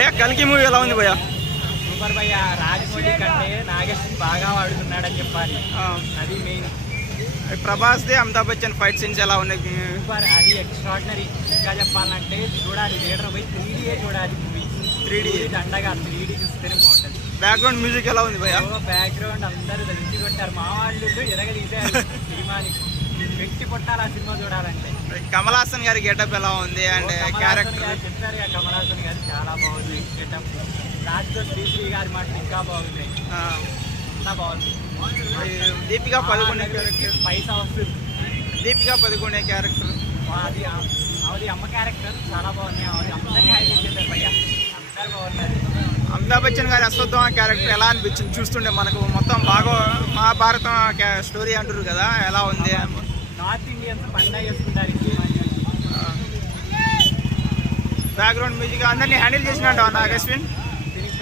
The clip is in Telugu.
భయ్యా కల్కి మూవీ ఎలా ఉంది భయ్యా? సూపర్ భయ్య. రాజమౌళి కంటే నాగేష్ బాగా వాడుతున్నాడని చెప్పాలి, అది main. Prabhas the Amitabh Bachchan fight scenes ఎలా ఉన్నాయి? సూపర్, అది ఎక్స్ట్రాడినరీ. ఇంకా చెప్పాలంటే చూడాలి, థియేటర్ పోయి 3D చూడాలి మూవీ. 3D దండగా, 3D చూస్తేనే బాగుంటుంది. బ్యాక్గ్రౌండ్ మ్యూజిక్ ఎలా ఉంది భయ్యా? బ్యాక్గ్రౌండ్ అందరూ తెలిసి కొట్టారు, మా వాళ్ళు ఎరగదీశారు సినిమాని. పెట్టి కొట్టాలి ఆ సినిమా చూడాలంటే. కమల్ హాసన్ గారి గెటప్ ఎలా ఉంది అండ్ క్యారెక్టర్? చెప్పారు కదా, కమల్ హాసన్ గారు చాలా బాగుంది గెటప్. రాజుతో శ్రీశ్రీ గారి మాట ఇంకా బాగుంది, అంతా బాగుంది. దీపికా పదుకొనే క్యారెక్టర్, పైసా వస్తుంది. దీపికా పదుకొనే క్యారెక్టర్ అది అమ్మ క్యారెక్టర్ చాలా బాగుంది. అది అందరినీ హైలైట్ చేశారు భయ్య, అందరు బాగున్నారు. అమితాబ్ బచ్చన్ గారి అశ్వత్థామ క్యారెక్టర్ ఎలా అనిపించింది చూస్తుంటే? మనకు మొత్తం బాగా మహాభారతం స్టోరీ అంటారు కదా, ఎలా ఉంది? నార్త్ ఇండియన్స్ పండగ చేసుకుంటారు. బ్యాక్గ్రౌండ్ మ్యూజిక్ అందరినీ హ్యాండిల్ చేసినట్టు నాగశ్విన్. ఫినిష్